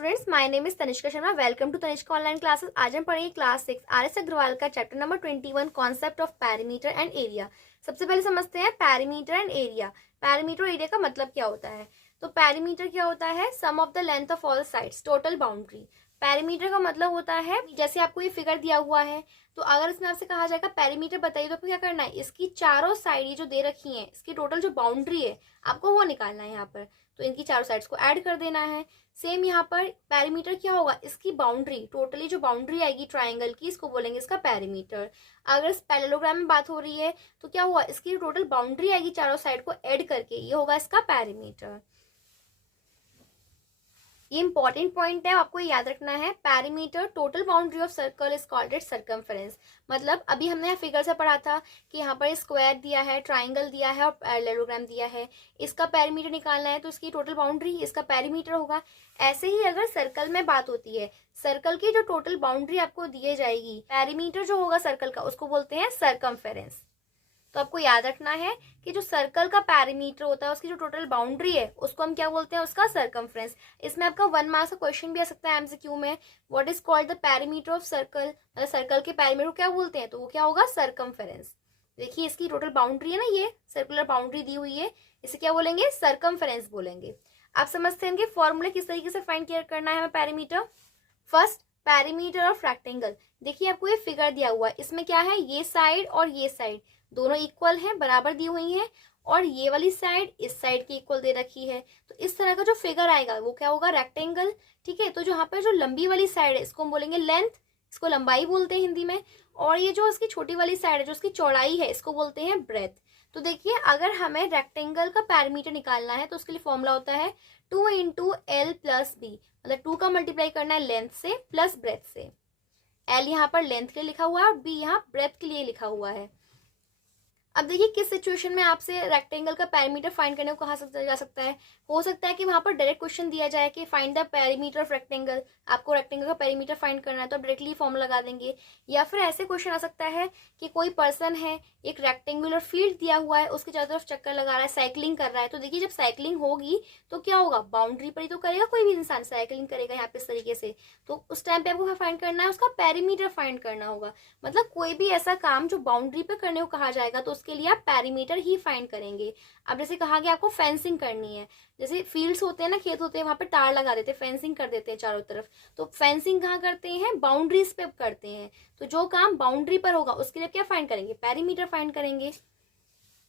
Students, my name is Tanishka Sharma. Welcome to Tanishka online classes. आज हम पढ़ेंगे क्लास 6 आर.एस. अग्रवाल का chapter number 21 concept of perimeter and area. सबसे पहले समझते हैं पैरीमीटर एंड एरिया। पैरीमीटर और एरिया का मतलब क्या होता है। तो पैरीमीटर क्या होता है, sum of the length of all sides, total boundary. Perimeter का मतलब होता है, जैसे आपको ये फिगर दिया हुआ है, तो अगर इसमें आपसे कहा जाएगा पैरीमीटर बताइए, तो आपको क्या करना है, इसकी चारों साइड ये जो दे रखी है, इसकी टोटल जो बाउंड्री है आपको वो निकालना है यहाँ पर। तो इनकी चारों साइड्स को ऐड कर देना है। सेम यहाँ पर पैरीमीटर क्या होगा, इसकी बाउंड्री, टोटली जो बाउंड्री आएगी ट्राइंगल की, इसको बोलेंगे इसका पैरीमीटर। अगर पैरेललोग्राम में बात हो रही है तो क्या हुआ, इसकी टोटल बाउंड्री आएगी चारों साइड को ऐड करके, ये होगा इसका पैरीमीटर। ये इंपॉर्टेंट पॉइंट है, आपको याद रखना है। Perimeter, total boundary of circle is called it circumference. मतलब अभी हमने यहाँ फिगर से पढ़ा था कि यहाँ पर स्क्वायर दिया है, ट्राइंगल दिया है और पैरेललोग्राम दिया है, इसका पैरीमीटर निकालना है तो इसकी टोटल बाउंड्री इसका पैरीमीटर होगा। ऐसे ही अगर सर्कल में बात होती है, सर्कल की जो टोटल बाउंड्री आपको दी जाएगी, पैरीमीटर जो होगा सर्कल का, उसको बोलते हैं सर्कमफेरेंस। तो आपको याद रखना है कि जो सर्कल का पैरीमीटर होता है, उसकी जो टोटल बाउंड्री है, उसको हम क्या बोलते हैं, उसका सर्कमफ्रेंस। इसमें आपका 1 मार्क्स का क्वेश्चन भी आ सकता है एमसीक्यू में, what is called the perimeter of circle. मतलब सर्कल के पैरीमीटर को क्या बोलते हैं, तो वो क्या होगा, सर्कमफेरेंस। देखिए इसकी टोटल बाउंड्री है ना, ये सर्कुलर बाउंड्री दी हुई है, इसे क्या बोलेंगे, सर्कमफेरेंस बोलेंगे। आप समझते हैं कि फॉर्मूले किस तरीके से फाइंड किया करना है हमें perimeter. First, perimeter of rectangle. देखिए आपको ये फिगर दिया हुआ है, इसमें क्या है, ये साइड और ये साइड दोनों इक्वल हैं, बराबर दी हुई हैं, और ये वाली साइड इस साइड की इक्वल दे रखी है। तो इस तरह का जो फिगर आएगा वो क्या होगा, रेक्टेंगल। ठीक है, तो जो यहाँ पर जो लंबी वाली साइड है, इसको हम बोलेंगे लेंथ, इसको लंबाई बोलते हैं हिंदी में। और ये जो इसकी छोटी वाली साइड है, जो इसकी चौड़ाई है, इसको बोलते हैं ब्रेथ। तो देखिए अगर हमें रेक्टेंगल का पैरामीटर निकालना है तो उसके लिए फॉर्मूला होता है 2 × L + B। मतलब 2 का मल्टीप्लाई करना है लेंथ से प्लस ब्रेथ से। L यहाँ पर लेंथ के लिए लिखा हुआ है और B यहाँ ब्रेथ के लिए लिखा हुआ है। अब देखिए किस सिचुएशन में आपसे रेक्टेंगल का पैरामीटर फाइंड करने को कहा जा सकता है। हो सकता है कि वहां पर डायरेक्ट क्वेश्चन दिया जाए कि find the parameter of rectangle, आपको रेक्टेंगल का पैरामीटर फाइंड करना है तो आप डायरेक्टली फॉर्मूला लगा देंगे। या फिर ऐसे क्वेश्चन आ सकता है कि कोई पर्सन है, एक रेक्टेंगुलर फील्ड दिया हुआ है, उसके चारों तरफ चक्कर लगा रहा है, साइकिलिंग कर रहा है। तो देखिए जब साइकिलिंग होगी तो क्या होगा, बाउंड्री पर ही तो करेगा, कोई भी इंसान साइकिलिंग करेगा यहाँ पे इस तरीके से, तो उस टाइम पे आपको फाइंड करना है, उसका पैरामीटर फाइंड करना होगा। मतलब कोई भी ऐसा काम जो बाउंड्री पे करने को कहा जाएगा तो उसके लिए आप पैरामीटर ही फाइंड करेंगे। अब जैसे कहा गया आपको फेंसिंग करनी है, जैसे फील्ड्स होते हैं ना, खेत होते हैं, वहां पे तार लगा देते हैं, फेंसिंग कर देते हैं चारों तरफ। तो फेंसिंग कहाँ करते हैं, बाउंड्रीज पे करते हैं। तो जो काम बाउंड्री पर होगा उसके लिए क्या फाइंड करेंगे, पैरामीटर फाइंड करेंगे।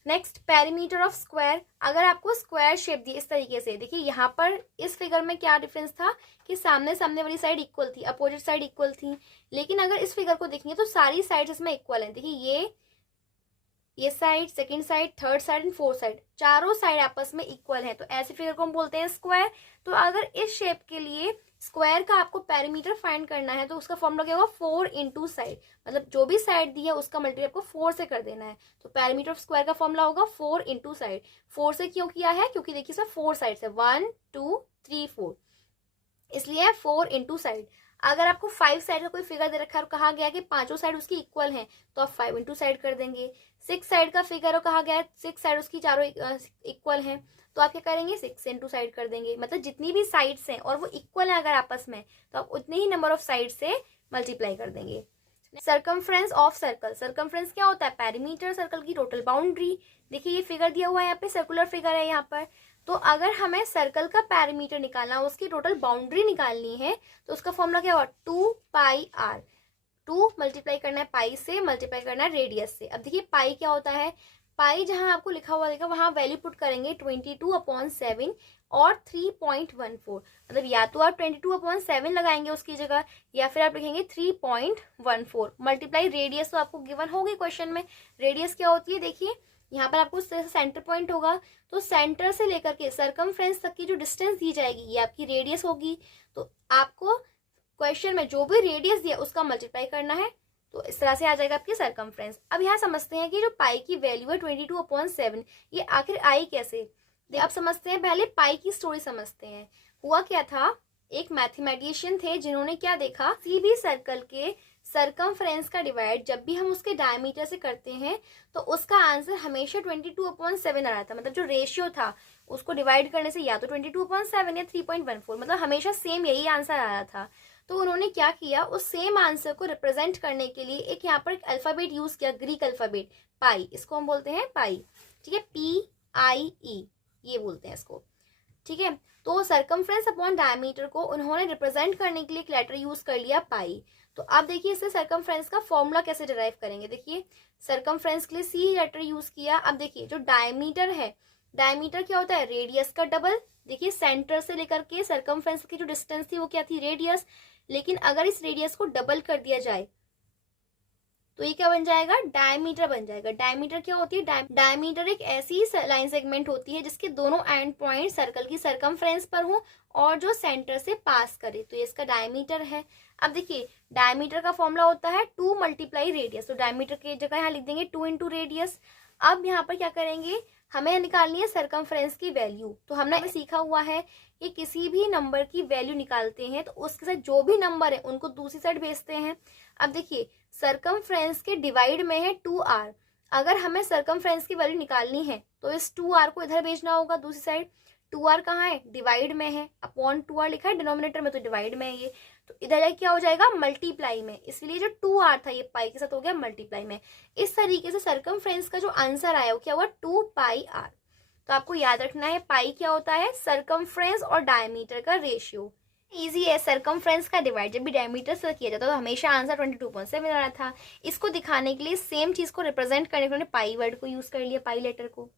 Next, perimeter of square. अगर आपको स्क्वायर शेप दी इस तरीके से, देखिए यहाँ पर इस फिगर में क्या डिफरेंस था कि सामने सामने वाली साइड इक्वल थी, अपोजिट साइड इक्वल थी। लेकिन अगर इस फिगर को देखेंगे तो सारी साइड्स इसमें इक्वल हैं। देखिए ये side, second side, third side and fourth side, चारों साइड आपस में इक्वल है, तो ऐसे फिगर को हम बोलते हैं स्क्वायर। तो अगर इस शेप के लिए स्क्वायर का आपको पैरामीटर फाइंड करना है तो उसका फॉर्मूला क्या होगा, 4 × साइड। मतलब जो भी साइड दी है उसका मल्टीप्लाई आपको 4 से कर देना है। तो पैरामीटर ऑफ स्क्वायर का फॉर्मूला होगा 4 × साइड। 4 से क्यों किया है, क्योंकि देखिए इसमें 4 साइड है, 1 2 3 4, इसलिए 4 × साइड। अगर आपको 5 साइड का कोई फिगर दे रखा है और कहा गया कि पांचों साइड उसकी इक्वल हैं, तो आप 5 × साइड कर देंगे। 6 साइड का फिगर और कहा गया है 6 साइड उसकी चारों इक्वल हैं, तो आप क्या करेंगे, 6 × साइड कर देंगे। मतलब जितनी भी साइड्स हैं और वो इक्वल है अगर आपस में, तो आप उतने ही नंबर ऑफ साइड से मल्टीप्लाई कर देंगे। Circumference of circle. सर्कमफ्रेंस क्या होता है, पैरीमीटर, सर्कल की टोटल बाउंड्री। देखिए ये फिगर दिया हुआ है यहाँ पे, सर्कुलर फिगर है यहाँ पर। तो अगर हमें सर्कल का पैरामीटर निकालना, उसकी टोटल बाउंड्री निकालनी है, तो उसका फॉर्मूला क्या होगा, 2πr। 2 मल्टीप्लाई करना है पाई से, मल्टीप्लाई करना है रेडियस से। अब देखिए पाई क्या होता है, पाई जहां आपको लिखा हुआ देगा वहां वैल्यू पुट करेंगे 22/7 और 3.14। मतलब या तो आप 22/7 लगाएंगे उसकी जगह, या फिर आप लिखेंगे 3.14 मल्टीप्लाई रेडियस। तो आपको गिवन होगी क्वेश्चन में, रेडियस क्या होती है, देखिए यहाँ पर आपको सेंटर पॉइंट होगा, तो सेंटर से लेकर के सर्कमफ्रेंस तक की जो डिस्टेंस दी जाएगी ये आपकी रेडियस होगी। तो आपको क्वेश्चन में जो भी रेडियस दिया उसका मल्टीप्लाई करना है, तो इस तरह से आ जाएगा आपकी सर्कमफ्रेंस। अब यहाँ समझते हैं कि जो पाई की वैल्यू है 22/7, ये आखिर आई कैसे। अब समझते हैं, पहले पाई की स्टोरी समझते हैं। हुआ क्या था, एक मैथमेटिशियन थे जिन्होंने क्या देखा, किसी भी सर्कल के सर्कमफ्रेंस का डिवाइड जब भी हम उसके डायमीटर से करते हैं तो उसका आंसर हमेशा 22/7 आ रहा था। मतलब जो रेशियो था उसको डिवाइड करने से या तो 22/7 या 3.14, मतलब हमेशा सेम यही आंसर आ रहा था। तो उन्होंने क्या किया, उस सेम आंसर को रिप्रेजेंट करने के लिए एक यहाँ पर एक अल्फाबेट यूज किया, ग्रीक अल्फाबेट पाई, इसको हम बोलते हैं पाई, ठीक है, PIE ये बोलते हैं इसको, ठीक है। तो सर्कमफ्रेंस अपॉन डायमीटर को उन्होंने रिप्रेजेंट करने के लिए एक लेटर यूज कर लिया पाई। तो अब देखिए इससे सर्कमफ्रेंस का फॉर्मूला कैसे डिराइव करेंगे। देखिए सर्कमफ्रेंस के लिए सी लेटर यूज किया। अब देखिए जो डायमीटर है, डायमीटर क्या होता है, रेडियस का डबल। देखिए सेंटर से लेकर के सर्कमफ्रेंस की जो डिस्टेंस थी वो क्या थी, रेडियस, लेकिन अगर इस रेडियस को डबल कर दिया जाए तो ये क्या बन जाएगा, डायमीटर बन जाएगा। डायमीटर क्या होती है, डायमीटर एक ऐसी लाइन सेगमेंट होती है जिसके दोनों एंड पॉइंट सर्कल की सर्कमफ्रेंस पर हो और जो सेंटर से पास करे, तो ये इसका डायमीटर है। अब देखिए डायमीटर का फॉर्मूला होता है 2 × रेडियस, तो डायमीटर की जगह यहाँ लिख देंगे 2 × रेडियस। अब यहाँ पर क्या करेंगे, हमें निकालनी है सर्कमफ्रेंस की वैल्यू। तो हमने सीखा हुआ है कि किसी भी नंबर की वैल्यू निकालते हैं तो उसके साथ जो भी नंबर है उनको दूसरी साइड भेजते हैं। अब देखिए सर्कमफ्रेंस के डिवाइड में है 2r, अगर हमें सर्कमफ्रेंस की वैल्यू निकालनी है तो इस 2r को इधर भेजना होगा दूसरी साइड। 2r कहाँ है, डिवाइड में है, अपॉन 2r लिखा है डिनोमिनेटर में, तो डिवाइड में है ये, तो इधर क्या हो जाएगा, मल्टीप्लाई में, इसलिए जो 2r था ये पाई के साथ हो गया मल्टीप्लाई में। इस तरीके से सर्कमफ्रेंस का जो आंसर आया वो क्या हुआ, 2πr। तो आपको याद रखना है पाई क्या होता है, सर्कमफ्रेंस और डायमीटर का रेशियो। इजी है, सर्कमफ्रेंस का डिवाइड जब भी डायमीटर से किया जाता तो हमेशा आंसर 22.7 आ रहा था। इसको दिखाने के लिए सेम चीज को रिप्रेजेंट करने के लिए पाई वर्ड को यूज कर लिया, पाई लेटर को।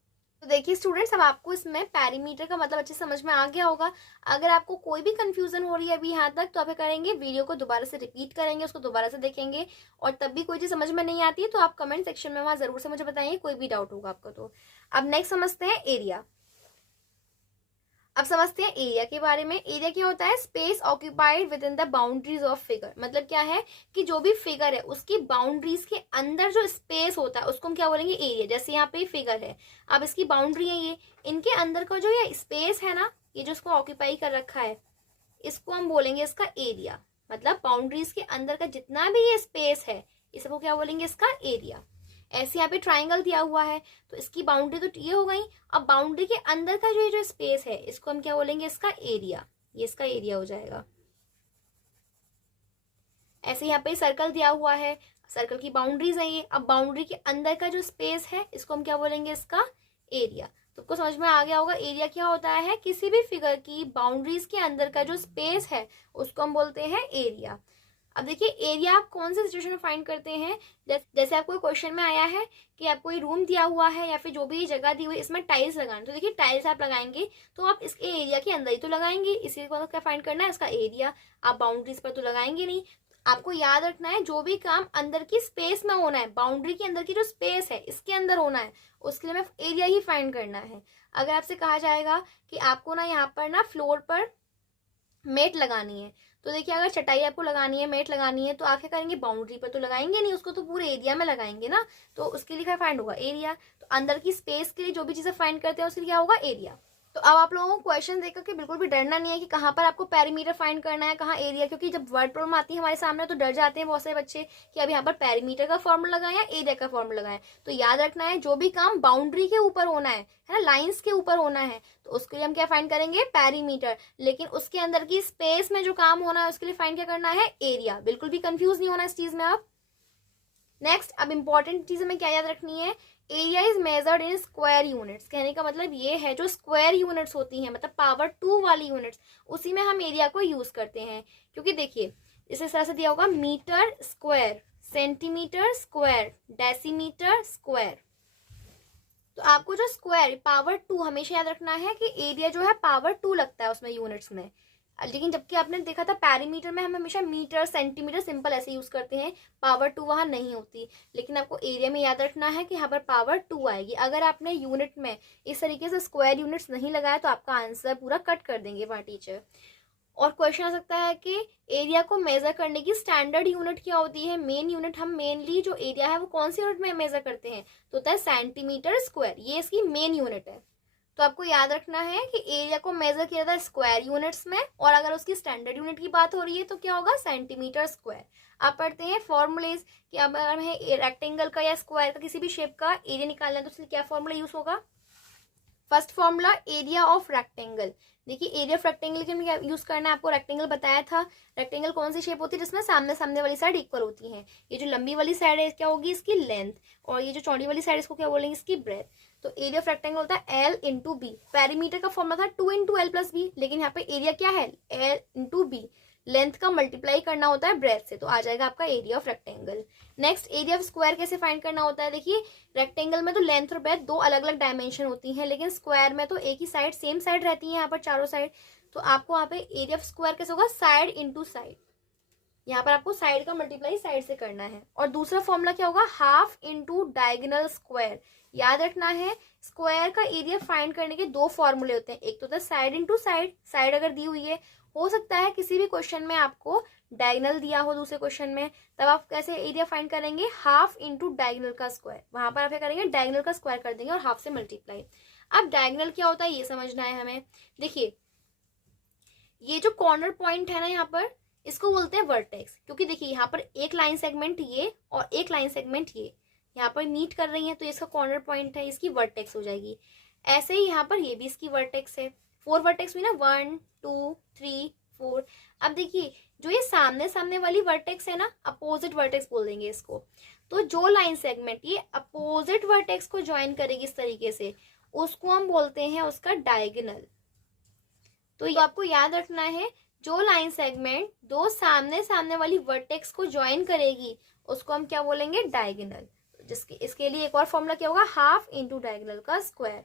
तो देखिए स्टूडेंट्स, अब आपको इसमें पैरीमीटर का मतलब अच्छे समझ में आ गया होगा। अगर आपको कोई भी कंफ्यूजन हो रही है अभी यहाँ तक तो आप करेंगे, वीडियो को दोबारा से रिपीट करेंगे, उसको दोबारा से देखेंगे, और तब भी कोई चीज समझ में नहीं आती है तो आप कमेंट सेक्शन में वहां जरूर से मुझे बताइए, कोई भी डाउट होगा आपको तो। अब नेक्स्ट समझते हैं एरिया। अब समझते हैं एरिया के बारे में। एरिया क्या होता है, space occupied with in the boundaries of figure. मतलब क्या है कि जो भी फिगर है उसकी बाउंड्रीज के अंदर जो स्पेस होता है उसको हम क्या बोलेंगे, एरिया। जैसे यहाँ पे फिगर है, अब इसकी बाउंड्री है ये, इनके अंदर का जो ये स्पेस है ना, ये जो इसको ऑक्यूपाई कर रखा है, इसको हम बोलेंगे इसका एरिया। मतलब बाउंड्रीज के अंदर का जितना भी ये स्पेस है इसको क्या बोलेंगे, इसका एरिया। ऐसे यहाँ पे ट्राइंगल दिया हुआ है तो इसकी बाउंड्री तो ये हो गई। अब बाउंड्री के अंदर का जो स्पेस है इसको हम क्या बोलेंगे, इसका एरिया, ये इसका एरिया हो जाएगा। ऐसे यहाँ पे सर्कल दिया हुआ है, सर्कल की बाउंड्रीज है ये, अब बाउंड्री के अंदर का जो स्पेस है इसको हम क्या बोलेंगे, इसका एरिया। तो आपको समझ में आ गया होगा एरिया क्या होता है, किसी भी फिगर की बाउंड्रीज के अंदर का जो स्पेस है उसको हम बोलते हैं एरिया। अब देखिए एरिया आप कौन से सिचुएशन में फाइंड करते हैं, जैसे आपको क्वेश्चन में आया है कि आपको ये रूम दिया हुआ है या फिर जो भी जगह दी हुई है इसमें टाइल्स लगाना, तो देखिए टाइल्स आप लगाएंगे तो आप इसके एरिया के अंदर ही तो लगाएंगे, इसी को क्या फाइंड करना है, इसका एरिया। आप बाउंड्रीज पर तो लगाएंगे नहीं। आपको याद रखना है जो भी काम अंदर की स्पेस में होना है, बाउंड्री के अंदर की जो स्पेस है इसके अंदर होना है, उसके लिए हमें एरिया ही फाइंड करना है। अगर आपसे कहा जाएगा कि आपको ना यहाँ पर ना फ्लोर पर मेट लगानी है, तो देखिए अगर चटाई आपको लगानी है, मेट लगानी है, तो आप क्या करेंगे, बाउंड्री पर तो लगाएंगे नहीं, उसको तो पूरे एरिया में लगाएंगे ना, तो उसके लिए क्या फाइंड होगा, एरिया। तो अंदर की स्पेस के लिए जो भी चीजें फाइंड करते हैं उसके लिए क्या होगा, एरिया। तो अब आप लोगों को क्वेश्चन देखकर के बिल्कुल भी डरना नहीं है कि कहाँ पर आपको पेरीमीटर फाइंड करना है, कहाँ एरिया, क्योंकि जब वर्ड प्रॉब्लम आती है हमारे सामने तो डर जाते हैं बहुत सारे बच्चे कि अब यहाँ पर पेरीमीटर का फॉर्मूला लगाएं या एरिया का फॉर्मूला लगाएं। तो याद रखना है जो भी काम बाउंड्री के ऊपर होना है ना, लाइंस के ऊपर होना है, तो उसके लिए हम क्या फाइंड करेंगे, पेरीमीटर। लेकिन उसके अंदर की स्पेस में जो काम होना है उसके लिए फाइंड क्या करना है, एरिया। बिल्कुल भी कंफ्यूज नहीं होना इस चीज में आप। नेक्स्ट, अब इंपॉर्टेंट चीज हमें क्या याद रखनी है, area is measured in square units. कहने का मतलब ये है जो स्क्वायर यूनिट्स होती हैं, मतलब पावर 2 वाली यूनिट्स, उसी में हम एरिया को यूज करते हैं। क्योंकि देखिए इस तरह से दिया होगा, metre square, centimetre square, decimetre square. तो आपको जो स्क्वायर पावर 2 हमेशा याद रखना है कि एरिया जो है पावर 2 लगता है उसमें यूनिट्स में। लेकिन जबकि आपने देखा था पैरीमीटर में हम हमेशा मीटर, सेंटीमीटर सिंपल ऐसे यूज करते हैं, पावर 2 वहां नहीं होती। लेकिन आपको एरिया में याद रखना है कि यहाँ पर पावर 2 आएगी। अगर आपने यूनिट में इस तरीके से स्क्वायर यूनिट्स नहीं लगाया तो आपका आंसर पूरा कट कर देंगे वहां टीचर। और क्वेश्चन आ सकता है कि एरिया को मेजर करने की स्टैंडर्ड यूनिट क्या होती है, मेन यूनिट। हम मेनली जो एरिया है वो कौन सी यूनिट में मेजर करते हैं, तो होता है सेंटीमीटर स्क्वायर, ये इसकी मेन यूनिट है। तो आपको याद रखना है कि एरिया को मेजर किया जाता है स्क्वायर यूनिट्स में, और अगर उसकी स्टैंडर्ड यूनिट की बात हो रही है तो क्या होगा, सेंटीमीटर स्क्वायर। आप पढ़ते हैं फॉर्मूलेज कि अब अगर हमें रेक्टेंगल का या स्क्वायर का किसी भी शेप का एरिया निकालना है तो उसके क्या फॉर्मूला यूज होगा। First formula area of rectangle. देखिए एरिया ऑफ रेक्टेंगल के लिए क्या यूज करना है आपको, रेक्टेंगल बताया था। रेक्टेंगल कौन सी शेप होती है जिसमें सामने सामने वाली साइड इक्वल होती है। ये जो लंबी वाली साइड है क्या होगी, इसकी लेंथ, और ये जो चौड़ी वाली साइड इसको क्या बोलेंगे, इसकी ब्रेथ। तो एरिया ऑफ रेक्टेंगल होता है L इंटू बी। पेरीमीटर का फॉर्मूला था 2 इंटू एल प्लस बी, लेकिन यहाँ पे एरिया क्या है, L इंटू बी। लेंथ का मल्टीप्लाई करना होता है ब्रेथ से, तो आ जाएगा आपका area of rectangle. Next area of square कैसे फाइंड करना होता है। देखिए रेक्टेंगल में तो लेंथ और ब्रेथ दो अलग अलग डायमेंशन होती हैं, लेकिन स्क्वायर में तो एक ही साइड सेम साइड रहती है यहाँ पर चारों साइड। तो आपको यहाँ पे एरिया ऑफ स्क्वायर कैसे होगा, साइड इंटू साइड। यहाँ पर आपको साइड का मल्टीप्लाई साइड से करना है। और दूसरा फॉर्मूला क्या होगा, हाफ इंटू डायगोनल स्क्वायर। याद रखना है स्क्वायर का एरिया फाइंड करने के दो फॉर्मूले होते हैं, एक तो होता है साइड इंटू साइड। साइड अगर दी हुई है, हो सकता है किसी भी क्वेश्चन में आपको डायगोनल दिया हो दूसरे क्वेश्चन में, तब आप कैसे एरिया फाइंड करेंगे, हाफ इंटू डायगोनल का स्क्वायर। वहां पर आप क्या करेंगे, डायगोनल का स्क्वायर कर देंगे और हाफ से मल्टीप्लाई। अब डायगोनल क्या होता है ये समझना है हमें। देखिए ये जो कॉर्नर पॉइंट है ना यहाँ पर, इसको बोलते हैं वर्टेक्स, क्योंकि देखिए यहाँ पर एक लाइन सेगमेंट ये और एक लाइन सेगमेंट ये यहाँ पर मीट कर रही है, तो इसका कॉर्नर पॉइंट है, इसकी वर्टेक्स हो जाएगी। ऐसे ही यहाँ पर ये भी इसकी वर्टेक्स है। 4 वर्टेक्स हुई ना, 1 2 3 4। अब देखिए जो ये सामने सामने वाली वर्टेक्स है ना, अपोजिट वर्टेक्स बोल देंगे इसको। तो जो लाइन सेगमेंट ये अपोजिट वर्टेक्स को ज्वाइन करेगी इस तरीके से, उसको हम बोलते हैं उसका डायगोनल। तो आपको याद रखना है जो लाइन सेगमेंट दो सामने सामने वाली वर्टेक्स को ज्वाइन करेगी उसको हम क्या बोलेंगे, डायगोनल। जिसके इसके लिए एक और फॉर्मूला क्या होगा, हाफ इंटू डायगोनल का स्क्वायर।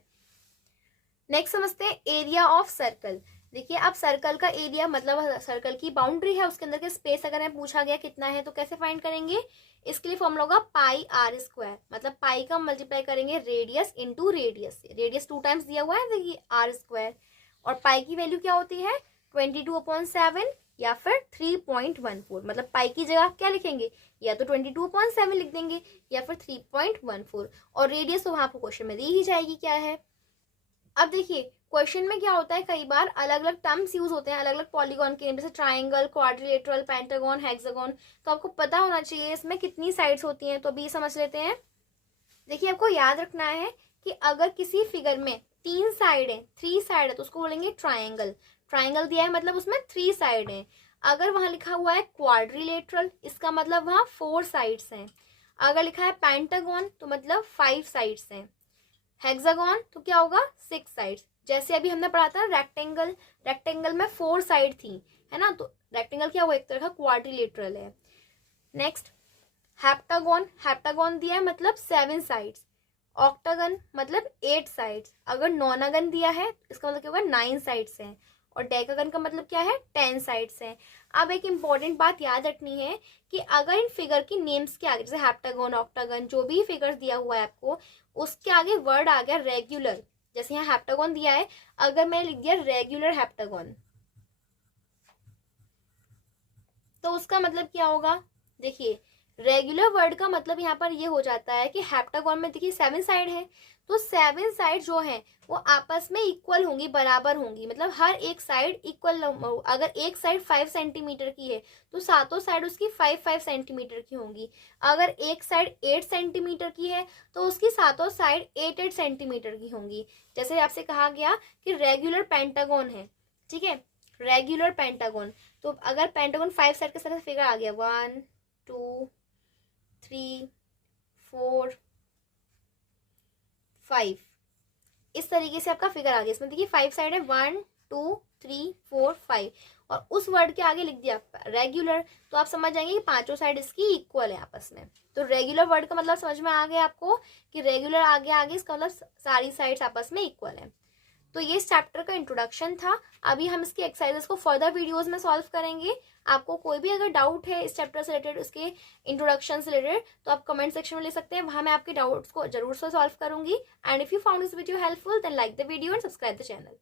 नेक्स्ट समझते हैं एरिया ऑफ सर्कल। देखिए अब सर्कल का एरिया मतलब सर्कल की बाउंड्री है, उसके अंदर के स्पेस अगर हमें पूछा गया कितना है तो कैसे फाइंड करेंगे। इसके लिए फॉर्मूला होगा पाई आर स्क्वायर। मतलब पाई का मल्टीप्लाई करेंगे radius into radius. Radius 2 times दिया हुआ है, देखिए आर स्क्वायर। और पाई की वैल्यू क्या होती है, 22/7 या फिर 3.14। मतलब पाई की जगह क्या लिखेंगे, या तो 22/7 लिख देंगे या फिर 3.14। और रेडियस तो वहां पर क्वेश्चन में दी ही जाएगी क्या है। अब देखिए क्वेश्चन में क्या होता है, कई बार अलग अलग टर्म्स यूज होते हैं अलग अलग पॉलीगॉन के, जैसे ट्राइंगल, क्वाड्रिलेटरल, पेंटागन, हेक्सागन। तो आपको पता होना चाहिए इसमें कितनी साइड्स होती हैं। तो अभी समझ लेते हैं। देखिए आपको याद रखना है कि अगर किसी फिगर में 3 साइड है, 3 साइड है, तो उसको बोलेंगे ट्राइंगल। ट्राइंगल दिया है मतलब उसमें 3 साइड है। अगर वहां लिखा हुआ है क्वाड्रिलेटरल, इसका मतलब वहां 4 साइड्स हैं। अगर लिखा है पेंटागन तो मतलब 5 साइड्स हैं। हेक्सागन तो क्या होगा, 6 साइड्स। जैसे अभी हमने पढ़ा था रेक्टेंगल, रेक्टेंगल में 4 साइड थी, है ना, तो रेक्टेंगल क्या हुआ, एक तरह का क्वाड्रिलेटरल है। नेक्स्ट हेप्टागन, हेप्टागन दिया है मतलब 7 साइड्स। ऑक्टागन मतलब 8 साइड्स। अगर नॉनागन दिया है इसका मतलब क्या होगा, 9 साइड्स हैं। और डेकागन का मतलब क्या है, 10 साइड्स हैं। अब एक इंपॉर्टेंट बात याद रखनी है कि अगर इन फिगर की नेम्स के आगे, जैसे हेप्टागन, ऑक्टागन, जो भी फिगर दिया हुआ है आपको, उसके आगे वर्ड आ गया रेगुलर, जैसे यहाँ हेप्टागन दिया है, अगर मैं लिख दिया रेगुलर हेप्टागन, तो उसका मतलब क्या होगा। देखिए रेगुलर वर्ड का मतलब यहाँ पर ये हो जाता है कि हेप्टागन में देखिए 7 साइड है, तो 7 साइड जो है वो आपस में इक्वल होंगी, बराबर होंगी। मतलब हर एक साइड इक्वल। अगर एक साइड 5 सेंटीमीटर की है तो सातों साइड उसकी 5-5 सेंटीमीटर की होंगी। अगर एक साइड 8 सेंटीमीटर की है तो उसकी सातों साइड 8-8 सेंटीमीटर की होंगी। जैसे आपसे कहा गया कि रेगुलर पेंटागन है, ठीक है, रेगुलर पेंटागन। तो अगर पेंटागन 5 साइड के साथ फिगर आ गया 1 2 3 4 5, इस तरीके से आपका फिगर आ गया। इसमें देखिए 5 साइड है, 1 2 3 4 5, और उस वर्ड के आगे लिख दिया रेगुलर, तो आप समझ जाएंगे कि पांचों साइड इसकी इक्वल है आपस में। तो रेगुलर वर्ड का मतलब समझ में आ गया आपको कि रेगुलर आगे आगे इसका मतलब सारी साइड्स आपस में इक्वल है। तो ये इस चैप्टर का इंट्रोडक्शन था। अभी हम इसकी एक्सरसाइजेस को फर्दर वीडियोस में सॉल्व करेंगे। आपको कोई भी अगर डाउट है इस चैप्टर से रिलेटेड, उसके इंट्रोडक्शन से रिलेटेड, तो आप कमेंट सेक्शन में ले सकते हैं, वहां मैं आपके डाउट्स को जरूर से सॉल्व करूंगी। And if you found this video helpful then like the video and subscribe the channel.